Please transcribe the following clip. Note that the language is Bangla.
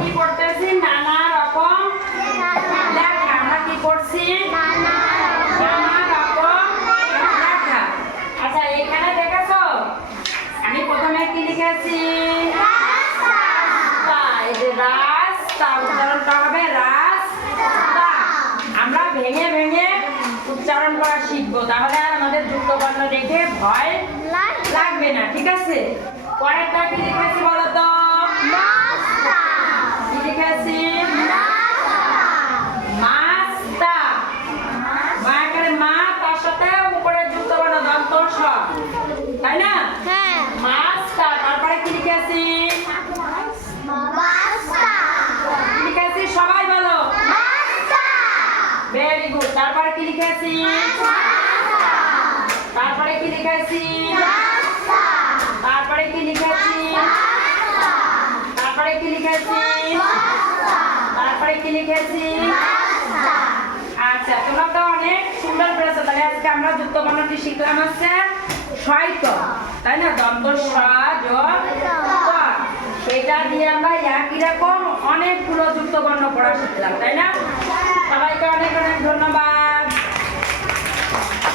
কি করতেছি? নানা রকম লেখা। আমরা কি করছি? নানা রকম লেখা। আচ্ছা, এখানে দেখেছো আমি প্রথমে কি লিখেছি? রাস্তা। এই যে রাস্তা, উচ্চারণটা হবে রাস্তা। আমরা ভেঙে ভেঙে উচ্চারণ করা শিখবো, তাহলে আর আমাদের যুক্ত বর্ণ দেখে ভয় লাগবে না। ঠিক আছে, পরেরটা কি লিখেছি বলো তো? কি লিখেছি? মাস্তা। মা এখানে মা, তার সাথে উপরে যুক্ত বর্ণ দন্ত স, তাই না? মাস্তা। তারপরে কি লিখেছি? কি লিখেছি সবাই বলো? Very good. তারপরে কি লিখেছি? তারপরে কি লিখেছি? তারপরে কি লিখেছি? তারপরে কি লিখেছি? তারপরে কি লিখেছি? আচ্ছা, তোমরা তো অনেক সুন্দর করেছো। তাহলে আজকে আমরা যুক্ত বর্ণটি শিখলাম হচ্ছে শয়ত, তাই না? দন্ত স যোগ ত। এটা দিয়ে আমরা একই রকম অনেকগুলো যুক্ত বর্ণ পড়া শিখলাম, তাই না? সবাইকে অনেক অনেক ধন্যবাদ।